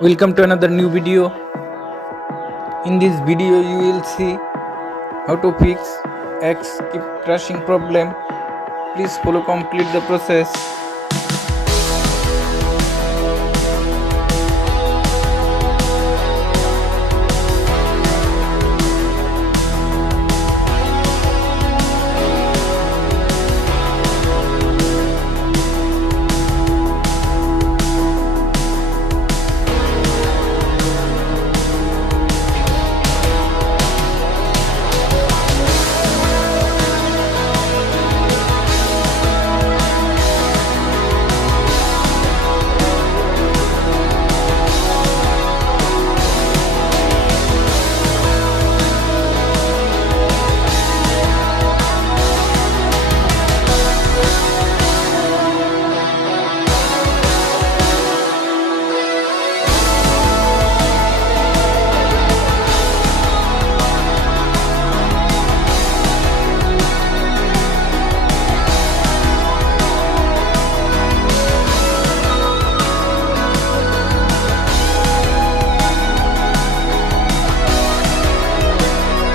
Welcome to another new video. In this video you will see how to fix X keep crashing problem. Please follow complete the process.